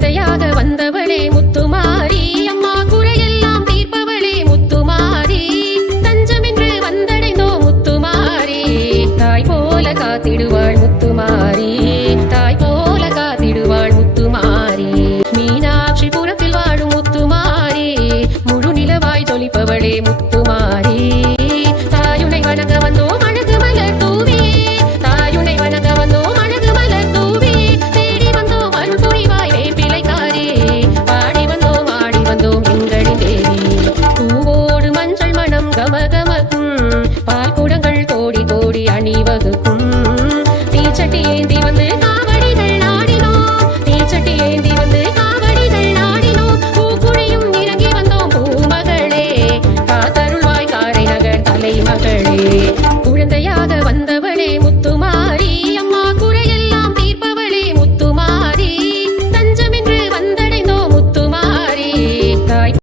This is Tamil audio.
குழந்தையாக வந்தவளே முத்துமாரி அம்மா குறையெல்லாம் தீர்ப்பவளே முத்துமாரி தஞ்சமென்று வந்தடைந்தோ முத்துமாரி தாய் போல காத்திடுவாள் முத்துமாரி தாய் போல காத்திடுவாள் முத்துமாரி மீனாட்சி புரத்தில் வாழும் முத்துமாரி முழு நிலவாய் தொழிப்பவளே முத்துமாரி தாயுனை வணங்க வந்தோம் அழகு மலர் தூவி தாயுனை வணங்க வந்தோம் அழகு மலர் தூவி தேடி வந்தோம் அருள் புரிவாய் வேப்பிலைக்காரி பாடி வந்தோம் ஆடி வந்தோம் எங்களின் தேவி பூவோடு மஞ்சள் மணம் கமகமக்கும் பால்